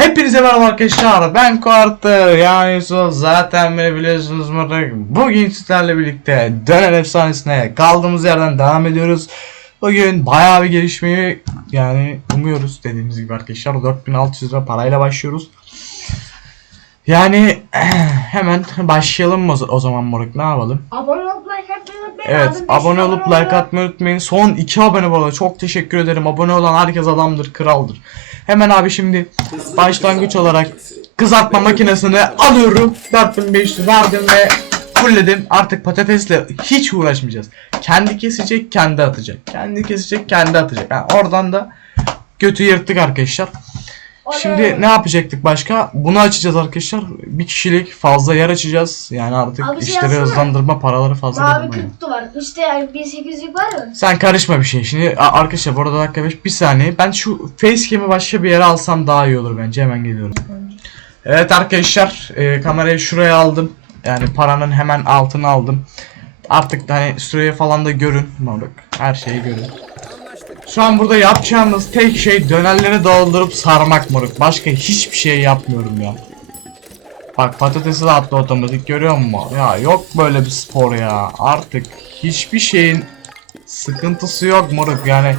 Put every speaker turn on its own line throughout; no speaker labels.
Hepinize merhaba arkadaşlar. Ben Quarter. Yani Yusuf. Zaten beni biliyorsunuz Bugün sizlerle birlikte Döner Efsanesi'ne kaldığımız yerden devam ediyoruz. Bugün bayağı bir gelişmeyi yani umuyoruz dediğimiz gibi arkadaşlar 4600 lira parayla başlıyoruz. Yani hemen başlayalım mı o zaman Moruk. Ne yapalım?
Abone olup like atmayı unutmayın.
Evet abone olup like atmayı unutmayın. Son 2 abone bu arada. Çok teşekkür ederim. Abone olan herkes adamdır, kraldır. Hemen abi şimdi başlangıç olarak kızartma makinesini alıyorum. 4500 verdim ve fullledim. Artık patatesle hiç uğraşmayacağız. Kendi kesecek, kendi atacak. Kendi kesecek, kendi atacak. Yani oradan da götü yırttık arkadaşlar. Şimdi ne yapacaktık başka? Bunu açacağız arkadaşlar. Bir kişilik fazla yer açacağız. Yani artık
Abi şey
işleri
yazsana.
hızlandırma, paraları fazla
Mavi
kazanmaya.
kutu var. İşte yani 1800'lük var mı?
Sen karışma bir şey. Şimdi a- arkadaşlar bu arada dakika 5 bir saniye. Ben şu facecam'i başka bir yere alsam daha iyi olur bence. Hemen geliyorum. Evet arkadaşlar e, kamerayı şuraya aldım. Yani paranın hemen altına aldım. Artık da hani süreyi falan da görün. Moruk. Her şeyi görün. Şu an burada yapacağımız tek şey dönerleri doldurup sarmak moruk. Başka hiçbir şey yapmıyorum ya. Bak patatesi de attı otomatik görüyor musun? Ya yok böyle bir spor ya. Artık hiçbir şeyin sıkıntısı yok moruk yani.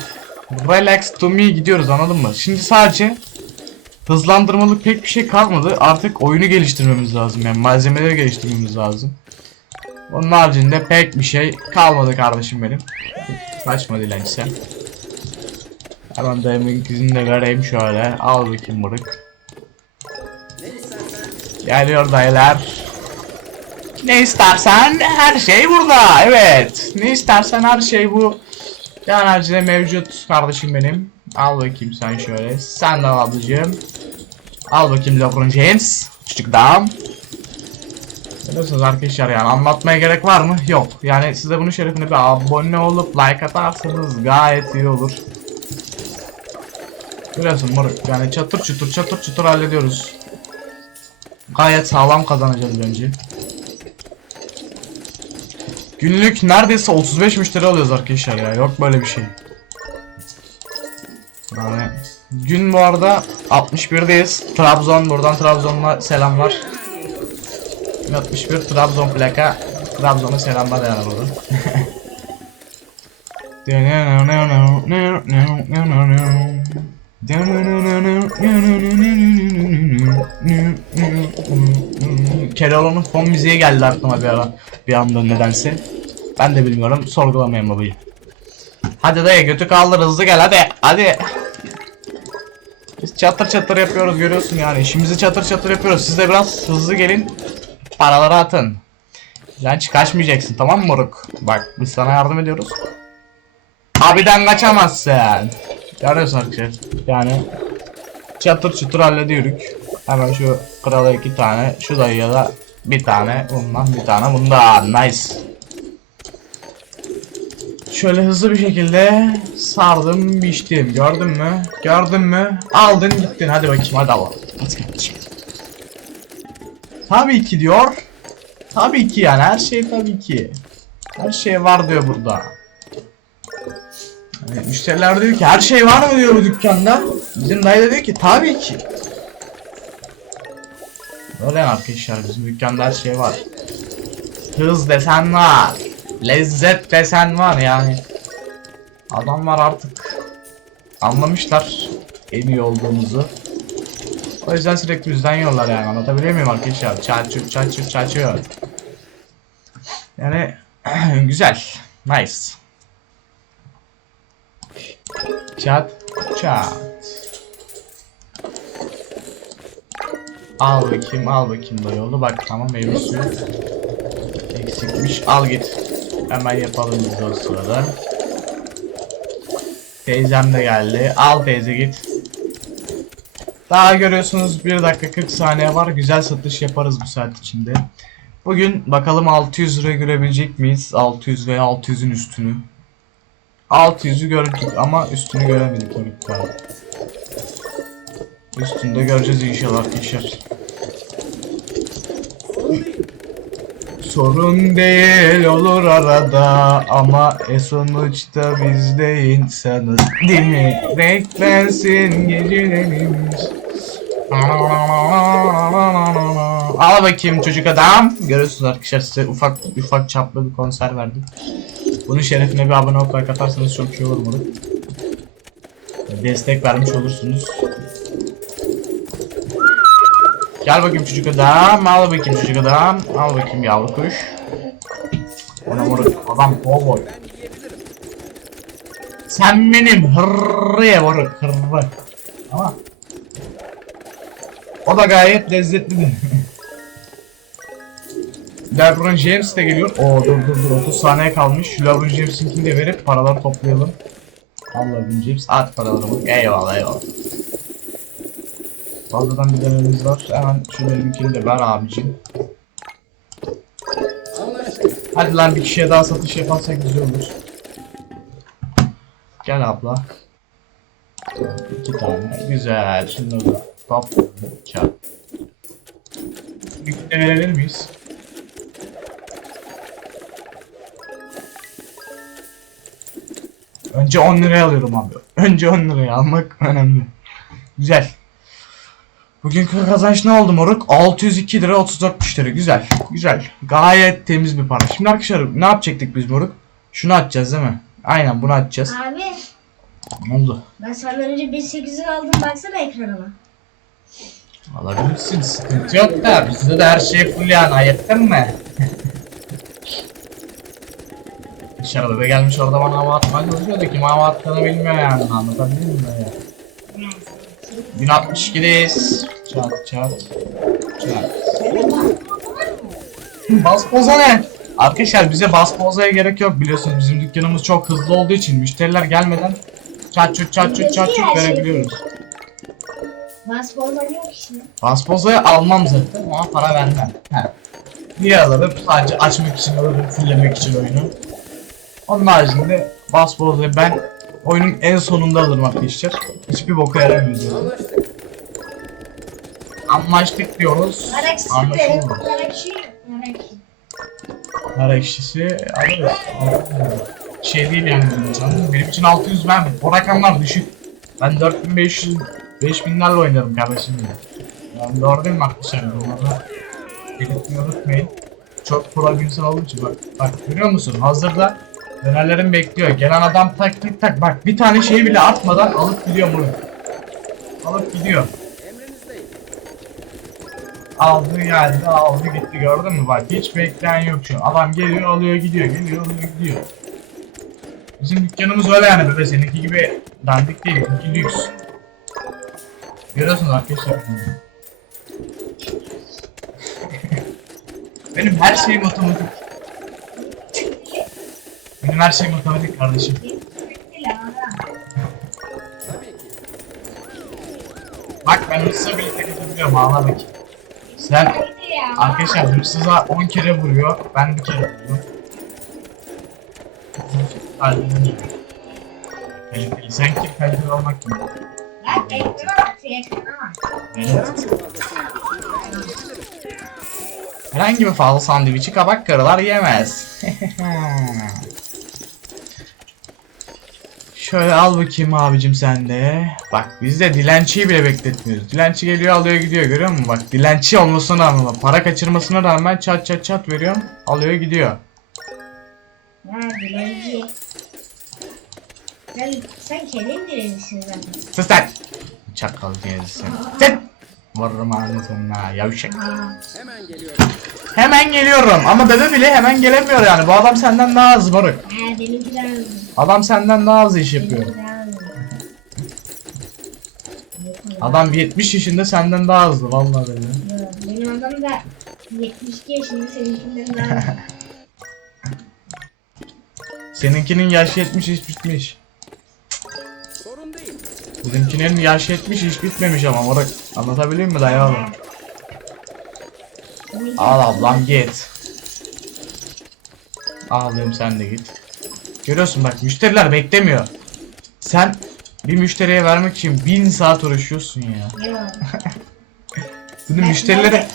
Relax to me gidiyoruz anladın mı? Şimdi sadece hızlandırmalı pek bir şey kalmadı. Artık oyunu geliştirmemiz lazım yani malzemeleri geliştirmemiz lazım. Onun haricinde pek bir şey kalmadı kardeşim benim. Kaçma dilenci sen. Hemen dayımın ikisini de vereyim şöyle. Al bakayım moruk. Geliyor dayılar. Ne istersen her şey burada. Evet. Ne istersen her şey bu. Yani haricinde mevcut kardeşim benim. Al bakayım sen şöyle. Sen de al ablacığım. Al bakayım LeBron James. Küçük dam. Biliyorsunuz arkadaşlar yani anlatmaya gerek var mı? Yok. Yani size bunun şerefine bir abone olup like atarsanız gayet iyi olur. Biliyorsun moruk yani çatır çutur çatır çutur hallediyoruz. Gayet sağlam kazanacağız bence. Günlük neredeyse 35 müşteri alıyoruz arkadaşlar ya. Yok böyle bir şey. Yani gün bu arada 61'deyiz. Trabzon buradan Trabzon'a selamlar. Gün 61 Trabzon plaka. Trabzon'a selamlar yani buradan. Keloğlan'ın fon müziği geldi aklıma bir ara bir anda nedense. Ben de bilmiyorum sorgulamayın babayı. Hadi dayı götü kaldır hızlı gel hadi hadi. Biz çatır çatır yapıyoruz görüyorsun yani işimizi çatır çatır yapıyoruz. Siz de biraz hızlı gelin paraları atın. Lan kaçmayacaksın tamam mı moruk? Bak biz sana yardım ediyoruz. Abiden kaçamazsın. Görüyorsun arkadaşlar yani çatır çutur hallediyoruz. Hemen şu krala iki tane, şu dayıya da bir tane, bundan bir tane, bundan. Nice. Şöyle hızlı bir şekilde sardım, biçtim. Gördün mü? Gördün mü? Aldın gittin. Hadi bakayım hadi al. Tabii ki diyor. Tabii ki yani her şey tabii ki. Her şey var diyor burada. Müşteriler diyor ki her şey var mı diyor bu dükkanda. Bizim dayı da diyor ki tabii ki. Öyle arkadaşlar bizim dükkanda her şey var. Hız desen var. Lezzet desen var yani. Adamlar artık anlamışlar en iyi olduğumuzu. O yüzden sürekli bizden yiyorlar yani anlatabiliyor muyum arkadaşlar? Çarçur çarçur çarçur. Yani güzel. Nice. Çat çat. Al bakayım al bakayım da yolu bak tamam meyve eksikmiş. Al git. Hemen yapalım biz o sırada. Teyzem de geldi. Al teyze git. Daha görüyorsunuz 1 dakika 40 saniye var. Güzel satış yaparız bu saat içinde. Bugün bakalım 600 lira görebilecek miyiz? 600 veya 600'ün üstünü 600'ü gördük ama üstünü göremedik tabii ki. Üstünde göreceğiz inşallah arkadaşlar. Sorun değil olur arada ama e sonuçta biz de insanız değil mi? Renklensin gecelerimiz. Al bakayım çocuk adam. Görüyorsunuz arkadaşlar size ufak ufak çaplı bir konser verdim. Bunun şerefine bir abone olup like atarsanız çok iyi olur. Destek vermiş olursunuz. Gel bakayım çocuk adam. Al bakayım çocuk adam. Al bakayım yavru kuş. Ona moruk adam kovboy. Sen benim hırrıya moruk hırrı. Ama o da gayet lezzetli. LeBron James de geliyor. Oo dur dur dur 30 saniye kalmış. Şu LeBron James'inkini de verip paraları toplayalım. Al LeBron James at paralarımı. Eyvallah eyvallah. Fazladan bir denememiz var. Hemen şu benimkini de ver abicim. Hadi lan bir kişiye daha satış yaparsak güzel olur. Gel abla. İki tane. Güzel. Şunları da top. Kağıt. Bir de verebilir miyiz? Önce 10 liraya alıyorum abi. Önce 10 liraya almak önemli. Güzel. Bugünkü kazanç ne oldu moruk? 602 lira 34 müşteri. Güzel. Güzel. Gayet temiz bir para. Şimdi arkadaşlar ne yapacaktık biz moruk? Şunu atacağız değil mi? Aynen bunu atacağız.
Abi
Ne oldu?
ben senden önce 1800 aldım baksana ekranıma.
Alabilirsin. Sıkıntı yok da bizde de her şey full yani. Ayettin mi? Dışarıda da gelmiş orada bana hava atmaya çalışıyor da kim hava attığını bilmiyor yani. Anlatabildim mi ya? 1062'deyiz. Çat çat. Çat. Bas poza ne? Arkadaşlar bize bas pozaya gerek yok biliyorsunuz bizim dükkanımız çok hızlı olduğu için müşteriler gelmeden çat çut çat çut çat çut verebiliyoruz.
Basboldan yok işte.
Bas pozaya almam zaten ama para vermem. He. Niye alırım? Sadece açmak için alırım, fullemek için oyunu. Onun haricinde bas pozayı ben oyunun en sonunda alırım arkadaşlar. Hiçbir boka yaramıyor diyorum. Anlaştık diyoruz.
Araksı de.
Anlaşıldı.
Arakşı. Arakşı.
Her ekşisi alırız. Şey değil yani benim için. Benim için 600 ben. O rakamlar düşük. Ben 4500 5000'lerle oynarım kardeşim ya. Ben doğru değil mi arkadaşlar? Bunları belirtmeyi unutmayın. Çok pro bir insan olduğum için bak. Bak görüyor musun? Hazırda dönerlerim bekliyor. Gelen adam tak tak tak. Bak bir tane şeyi bile atmadan alıp gidiyor bunu. Alıp gidiyor. Aldı geldi aldı gitti. Gördün mü? Bak hiç bekleyen yok şu adam geliyor alıyor gidiyor geliyor alıyor gidiyor. Bizim dükkanımız öyle yani bebe. Seninki gibi dandik değil. Çünkü lüks. Görüyorsunuz arkadaşlar. Benim her şeyim otomatik Benim her şeyim otomatik kardeşim Bak ben hırsızla birlikte götürüyorum ağla bakayım Sen Arkadaşlar hırsıza 10 kere vuruyor. Ben bir kere vuruyorum. Kalbini. Sen kim kaliteli olmak
bak.
Evet. Herhangi bir fazla sandviçi kabak karılar yemez. Şöyle al bakayım abicim sen de. Bak biz de dilenciyi bile bekletmiyoruz. Dilenci geliyor alıyor gidiyor görüyor musun? Bak dilenci olmasına rağmen para kaçırmasına rağmen çat çat çat veriyorum. Alıyor gidiyor.
Ha dilenci. Sen, sen kendin dilencisin zaten.
Sus lan. Çakal gelsin. Sen. Varırım anasını yavşak.
Ha.
Hemen geliyorum ama bebe bile hemen gelemiyor yani. Bu adam senden daha hızlı moruk.
Ha benimkiler hızlı.
Adam senden daha hızlı iş yapıyor.
Hızlı.
Adam 70 yaşında senden daha hızlı vallahi bebe.
Yok, Benim adam da 72 yaşında seninkinden daha hızlı.
Seninkinin yaşı 70 iş bitmiş. Bizimkinin yaşı 70 iş bitmemiş ama moruk. Anlatabiliyor muyum dayı oğlum? Al ablam git. Ağlayayım sen de git. Görüyorsun bak müşteriler beklemiyor. Sen bir müşteriye vermek için 1000 saat uğraşıyorsun ya.
Yok.
Müşterilere...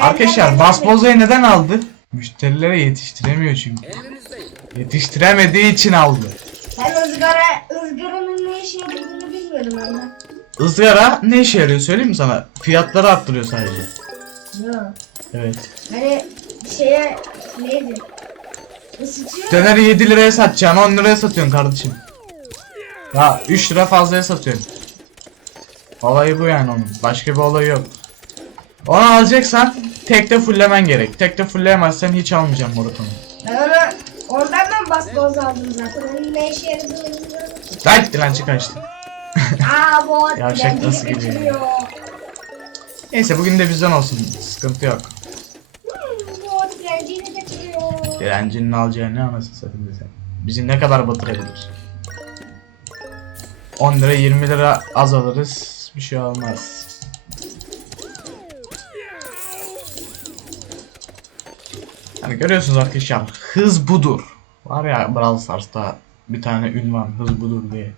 Arkadaşlar Basboza'yı neden aldı? Müşterilere yetiştiremiyor çünkü. Yetiştiremediği için aldı.
Ben ızgara, ama.
ızgara ne işe yarıyor söyleyeyim mi sana? Fiyatları arttırıyor sadece.
Ya.
Evet.
Hani şeye neydi? Isıtıyor.
Döneri 7 liraya satacaksın 10 liraya satıyorsun kardeşim. Ya 3 lira fazlaya satıyorsun. Olayı bu yani onun. Başka bir olayı yok. Onu alacaksan tekte fulllemen gerek. Tekte fullleyemezsen hiç almayacağım moruk onu.
Ben onu ondan ben bas boz aldım zaten. Onun ne işe yaradığını bilmiyorum.
Lan dilenci kaçtı.
Aa bu
Yavşak nasıl gidiyor
kaçırıyor.
Neyse bugün de bizden olsun. Sıkıntı yok.
Hmm, bu dilencini kaçırıyor.
Dilencinin alacağı ne anasını satayım bize. Bizi ne kadar batırabilir? 10 lira 20 lira az alırız. Bir şey olmaz. Hani görüyorsunuz arkadaşlar hız budur. Var ya Brawl Stars'ta bir tane ünvan hız budur diye.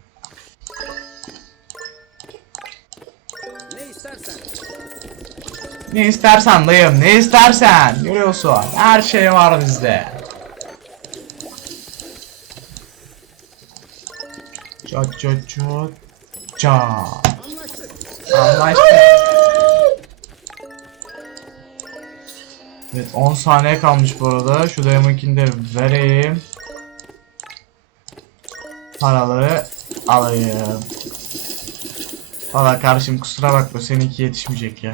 Ne istersen
dayım ne istersen görüyorsun her şey var bizde. Çat çat çat çat.
Anlaştık.
Evet 10 saniye kalmış bu arada. Şu dayımınkini de vereyim. Paraları alayım. Valla kardeşim kusura bakma seninki yetişmeyecek ya.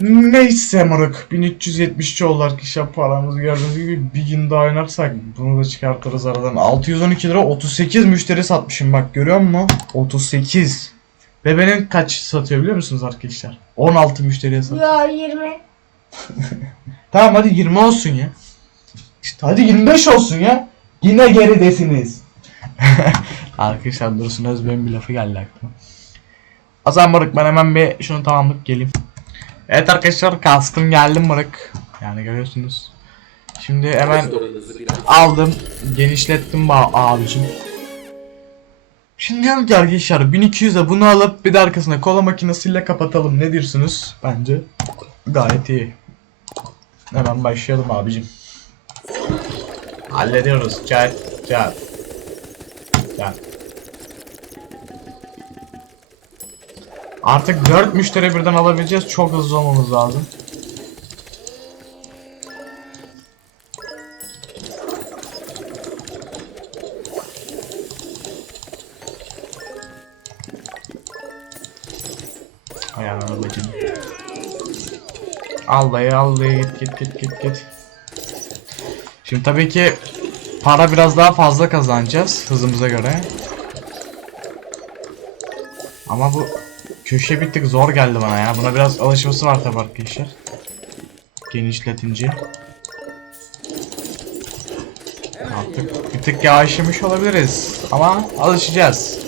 Neyse moruk 1373 oldu arkadaşlar paramızı gördüğünüz gibi bir gün daha oynarsak bunu da çıkartırız aradan. 612 lira 38 müşteri satmışım bak görüyor musun? 38 ve benim kaç satıyor biliyor musunuz arkadaşlar? 16 müşteriye satıyor.
Ya 20.
Tamam hadi 20 olsun ya. İşte hadi 25 olsun ya. Yine geridesiniz. Arkadaşlar Dursun Özbey'in bir lafı geldi aklıma. Zaman moruk ben hemen bir şunu tamamlayıp geleyim Evet arkadaşlar kastım geldim moruk. Yani görüyorsunuz. Şimdi hemen aldım genişlettim abicim. Şimdi diyorum ki arkadaşlar 1200'e bunu alıp bir de arkasına kola makinesiyle kapatalım. Ne diyorsunuz? Bence Gayet iyi. Hemen başlayalım abicim. Hallediyoruz. Çat çat. Çat Artık 4 müşteri birden alabileceğiz çok hızlı olmamız lazım Ayağına bakayım. Al dayı al dayı git git git git git. Şimdi tabii ki para biraz daha fazla kazanacağız hızımıza göre. Ama bu köşe bir tık zor geldi bana ya. Buna biraz alışması var tabii arkadaşlar. Genişletince. Artık bir tık yavaşlamış olabiliriz. Ama alışacağız.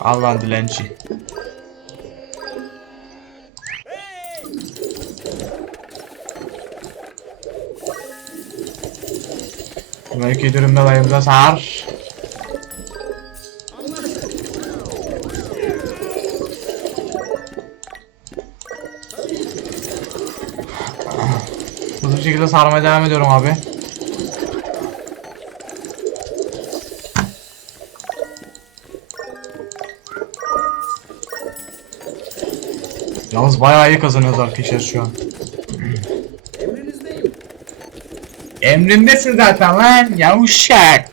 Al lan dilenci. Belki durumda dayımıza sar. Hızlı bir şekilde sarmaya devam ediyorum abi. Yalnız bayağı iyi kazanıyoruz arkadaşlar şu an. Emrindesin zaten lan yavşak.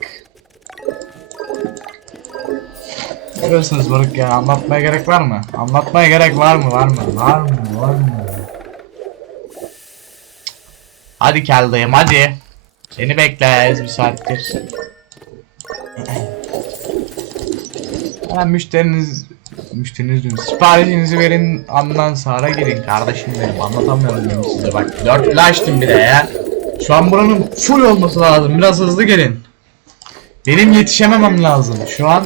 Görüyorsunuz Barık ya anlatmaya gerek var mı? Anlatmaya gerek var mı? Var mı? Var mı? Var mı? Hadi kel dayım hadi. Seni bekleriz bir saattir. Hemen müşteriniz müşteriniz diyorum. Siparişinizi verin ondan sonra gidin kardeşim benim anlatamıyorum ben size bak dörtlü açtım bir de ya. Şu an buranın full olması lazım biraz hızlı gelin. Benim yetişememem lazım şu an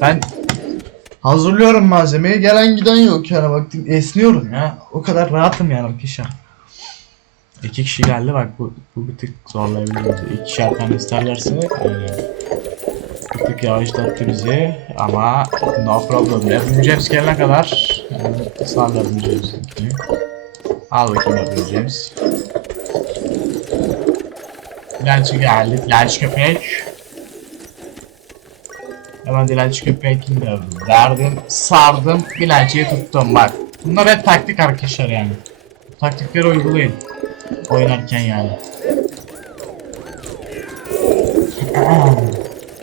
ben hazırlıyorum malzemeyi gelen giden yok yani bak esniyorum ya o kadar rahatım yani arkadaşlar. İki kişi geldi bak bu, bu bir tık zorlayabilir bizi. İkişer tane isterlerse yani bir tık yavaşlattı bizi ama no problem. Lebron James gelene kadar yani sağ Lebron James'i. Al bakayım Lebron James. Dilenci geldi. Dilenci köpek. Hemen dilenci köpekini de verdim. Sardım. Dilenciyi tuttum bak. Bunlar hep taktik arkadaşlar yani. Taktikleri uygulayın. Oynarken yani.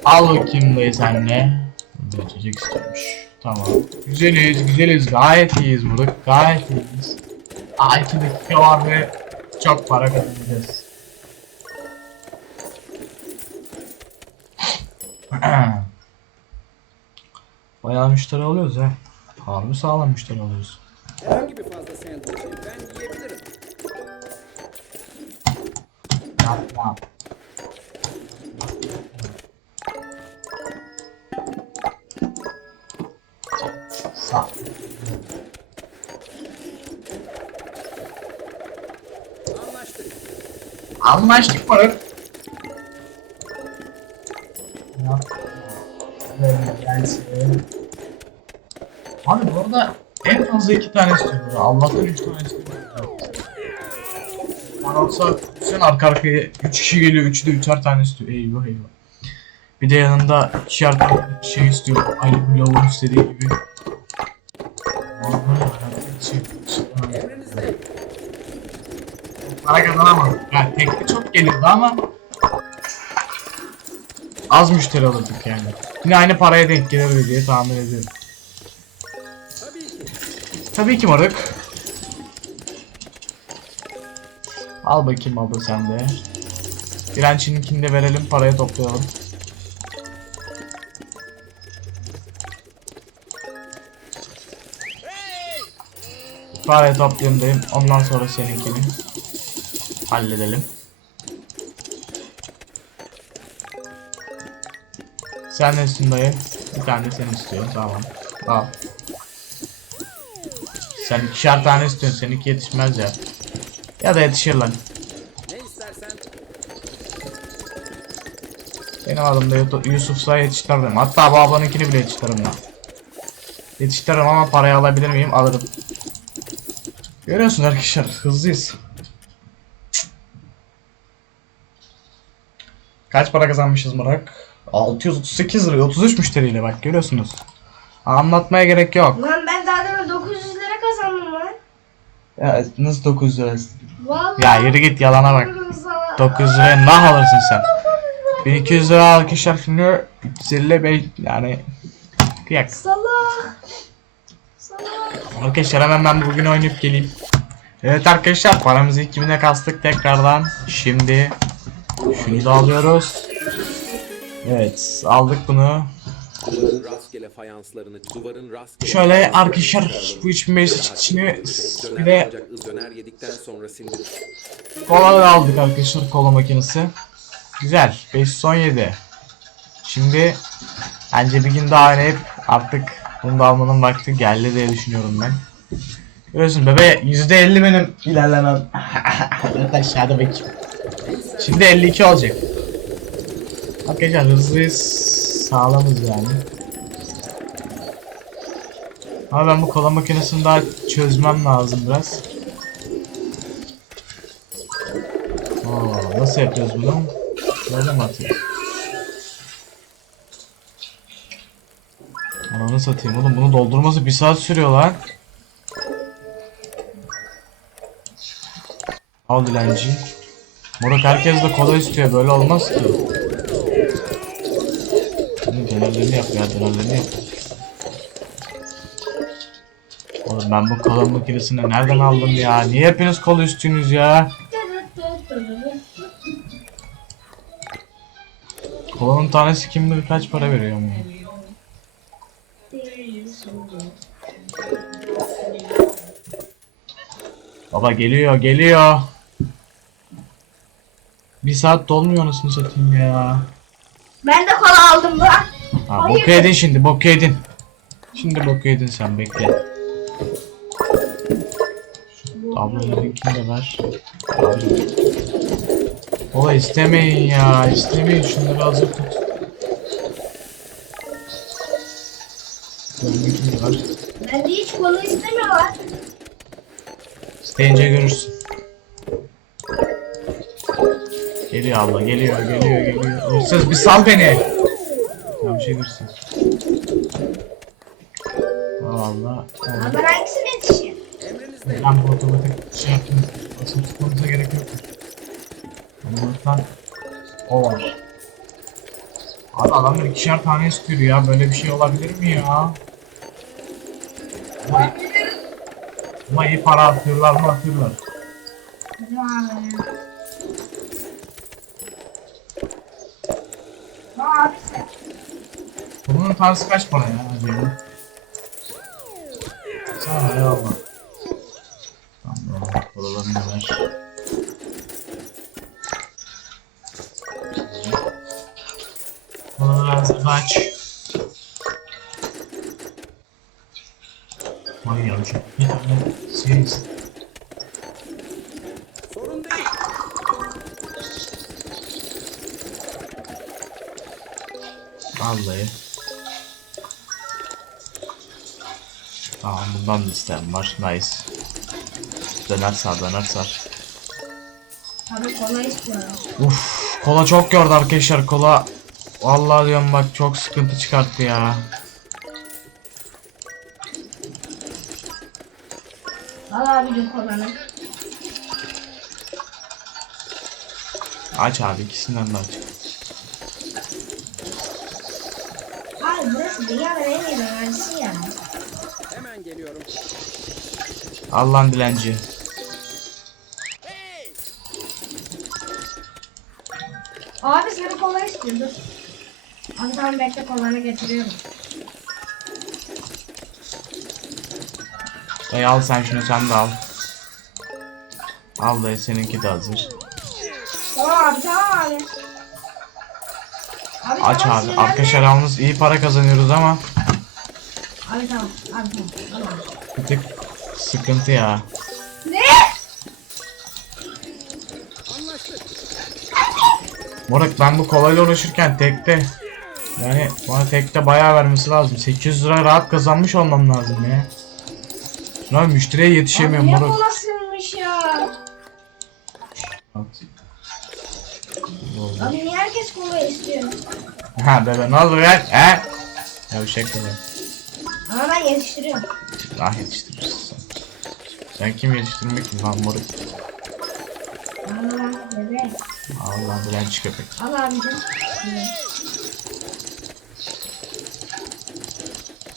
Al bakayım dayı senle. Burada içecek istiyormuş. Tamam. Güzeliz, güzeliz. Gayet iyiyiz burada. Gayet iyiyiz. Aa, iki dakika var ve çok para kazanacağız. Bayağı müşteri alıyoruz ha. Harbi sağlam müşteri alıyoruz.
Herhangi bir fazla sandviçi ben yiyebilirim.
Yapma. Sağ.
Anlaştık.
Anlaştık mı? Fazla iki tane istiyor. böyle. Allah'tan üç tane istiyor. Bana olsa sen arka arkaya üç kişi geliyor. Üçü de üçer tane istiyor. Eyvah eyvah. Bir de yanında ikişer tane şey istiyor. Aynı bu lavuğun istediği gibi. Şey- para kazanamadık. Yani tekli çok geliyordu ama az müşteri alırdık yani. Yine aynı paraya denk gelirdi diye tahmin ediyorum.
Tabii ki.
Moruk. Al bakayım abla sen de. Dirençininkini de verelim parayı toplayalım. Parayı toplayayım diyeyim. Ondan sonra seninkini halledelim. Sen ne istiyorsun dayı? Bir tane sen istiyorsun tamam. Al. Sen ikişer tane istiyorsun seninki yetişmez ya. Ya da yetişir lan.
Ne istersen
Benim adım da Yut- Yusuf'sa yetiştiririm. Hatta bu ablanınkini bile yetiştiririm lan. Yetiştiririm ama parayı alabilir miyim? Alırım. Görüyorsun arkadaşlar hızlıyız. Kaç para kazanmışız Murak? 638 lira 33 müşteriyle bak görüyorsunuz. Anlatmaya gerek yok.
Lan ben daha demin 900 lira kazandım lan.
Ya nasıl 900 lira?
Vallahi.
Ya yürü git yalana bak.
Sana-
900 liraya nah alırsın sen. 1200 lira arkadaşlar şimdi 355 yani kıyak.
Salak. Salak.
Arkadaşlar hemen ben bugün oynayıp geleyim. Evet arkadaşlar paramızı 2000'e kastık tekrardan. Şimdi şunu da alıyoruz. Evet aldık bunu.
Fayanslarını, duvarın rastgele
Şöyle arkadaşlar bu 3500 içini bir de
ancak ız döner yedikten sonra sindirir.
kola da aldık arkadaşlar kola makinesi. Güzel 517. Şimdi bence bir gün daha oynayıp artık bunu da almanın vakti geldi diye düşünüyorum ben. Görüyorsun bebe %50 benim ilerlemem. Aşağıda bakayım. Şimdi 52 olacak. Arkadaşlar hızlıyız. Sağlamız yani. Ama ben bu kola makinesini daha çözmem lazım biraz. Oo, nasıl yapıyoruz bunu? Böyle mi atıyoruz? Ananı satayım oğlum bunu doldurması bir saat sürüyor lan. Al dilenci. Moruk herkes de kola istiyor böyle olmaz ki. Bunu dönerlerini yap ya dönerlerini yap. Oğlum ben bu kola makinesini nereden aldım ya? Niye hepiniz kola istiyorsunuz ya? Kolanın tanesi kim bilir kaç para veriyor ama. Baba geliyor geliyor. Bir saat dolmuyor anasını satayım ya.
Ben de kola aldım lan.
Ha, bok yedin şimdi bok yedin. Şimdi bok yedin sen bekle. Şu Ablalarınkini de ver. Ola istemeyin ya istemeyin şunları hazır tut. Benimkini de ver.
Bende hiç kola istemiyorlar.
İsteyince görürsün. Geliyor abla geliyor geliyor geliyor. Hırsız bir sal beni. Bir şey hırsız. Allah.
Abi ben hangisine yetişeyim?
İkişer tane istiyor ya. Böyle bir şey olabilir mi ya? Ama, ama iyi para atıyorlar mı atıyorlar. Bunun tanesi kaç para ya? Acaba? İsteyen var. Nice. Döner sar döner sar.
Abi kola istiyorum.
Uf kola çok gördü arkadaşlar kola. Vallahi diyorum bak çok sıkıntı çıkarttı ya.
Al abicim kolanı.
Aç abi ikisinden de aç.
Abi burası dünyanın en iyi dönercisi ya.
Hemen geliyorum.
Allah'ın dilenci.
Abi sana kola istiyor dur. Abi tamam bekle kolanı getiriyorum.
Ey al sen şunu sen de al. Al dayı seninki de hazır.
Tamam abi tamam abi. Abi
Aç
tamam,
abi. Arkadaşlar yalnız iyi para kazanıyoruz ama
Abi tamam abi tamam. Tamam.
bir tık sıkıntı ya.
Ne?
Anlaştık.
Moruk ben bu kolayla uğraşırken tekte yani bana tekte bayağı vermesi lazım. 800 lira rahat kazanmış olmam lazım ya. Şuna müşteriye
Abi
yetişemiyorum
ne
moruk.
kolasıymış ya. Abi niye herkes kola istiyor?
Ha bebe ne oldu ya? He? Yavşak bebe.
Ama ben yetiştiriyorum.
Ah yetiştirirsin. Sen kim yetiştirmek mi lan moruk?
Aa bebek.
Allah dilenci köpek.
Al abicim. Evet.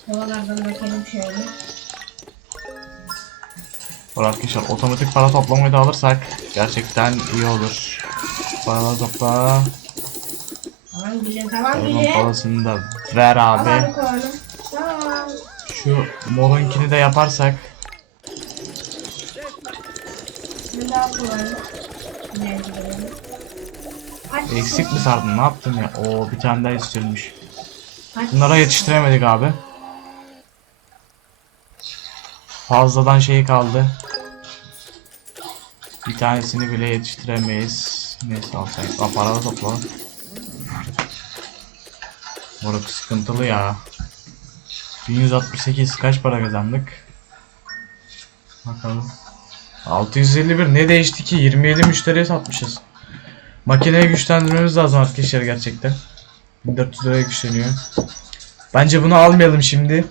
Kolalardan bakalım şöyle.
Bu arkadaşlar otomatik para toplamayı da alırsak gerçekten iyi olur. Paraları topla.
Tamam gülüm tamam
Onun
gülüm.
parasını da ver abi.
Tamam.
Şu morunkini de yaparsak eksik mi sardın ne yaptın ya? Oo bir tane daha istiyormuş. Bunlara yetiştiremedik abi. Fazladan şey kaldı. Bir tanesini bile yetiştiremeyiz. Neyse alsak. Aa para da topla. Moruk sıkıntılı ya. 1168 kaç para kazandık? Bakalım. 651 ne değişti ki? 27 müşteriye satmışız. Makineyi güçlendirmemiz lazım arkadaşlar gerçekten. 1400 liraya güçleniyor. Bence bunu almayalım şimdi.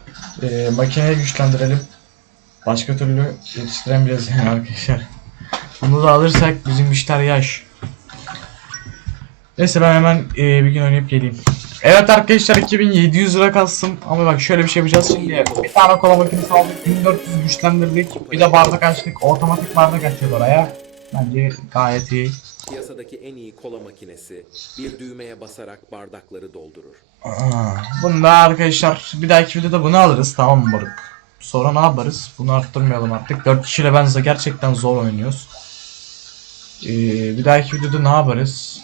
Ee, makineyi güçlendirelim. Başka türlü yetiştiremeyeceğiz yani arkadaşlar. Bunu da alırsak bizim işler yaş. Neyse ben hemen e, bir gün oynayıp geleyim. Evet arkadaşlar 2700 lira kalsın ama bak şöyle bir şey yapacağız şimdi. Bir tane kola makinesi aldık 1400 güçlendirdik. Bir de bardak açtık. Otomatik bardak açıyor oraya. Bence gayet iyi.
Piyasadaki en iyi kola makinesi bir düğmeye basarak bardakları doldurur.
Aa, Bunu da arkadaşlar bir dahaki videoda bunu alırız tamam mı moruk? Sonra ne yaparız? Bunu arttırmayalım artık. 4 kişiyle ben size gerçekten zor oynuyoruz. Ee, bir dahaki videoda ne yaparız?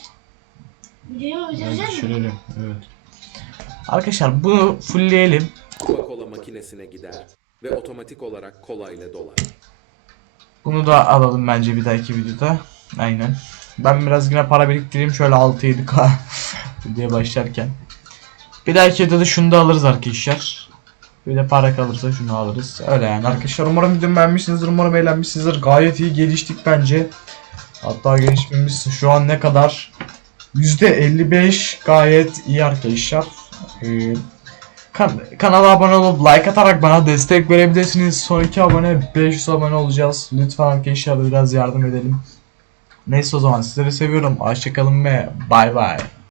Videoyu misin?
düşürelim. Evet. Arkadaşlar bunu fullleyelim.
Coca-Cola makinesine gider ve otomatik olarak kola ile dolar.
Bunu da alalım bence bir dahaki videoda. Aynen. Ben biraz yine para biriktireyim şöyle 6-7k diye başlarken. Bir dahaki videoda şunu da alırız arkadaşlar. Bir de para kalırsa şunu alırız. Öyle yani arkadaşlar umarım videomu beğenmişsinizdir. Umarım eğlenmişsinizdir. Gayet iyi geliştik bence. Hatta gelişmemiz şu an ne kadar? %55 gayet iyi arkadaşlar. Ee, kan- kanala abone olup like atarak bana destek verebilirsiniz. Son iki abone 500 abone olacağız. Lütfen arkadaşlar biraz yardım edelim. Neyse o zaman sizleri seviyorum. Hoşçakalın ve bay bay.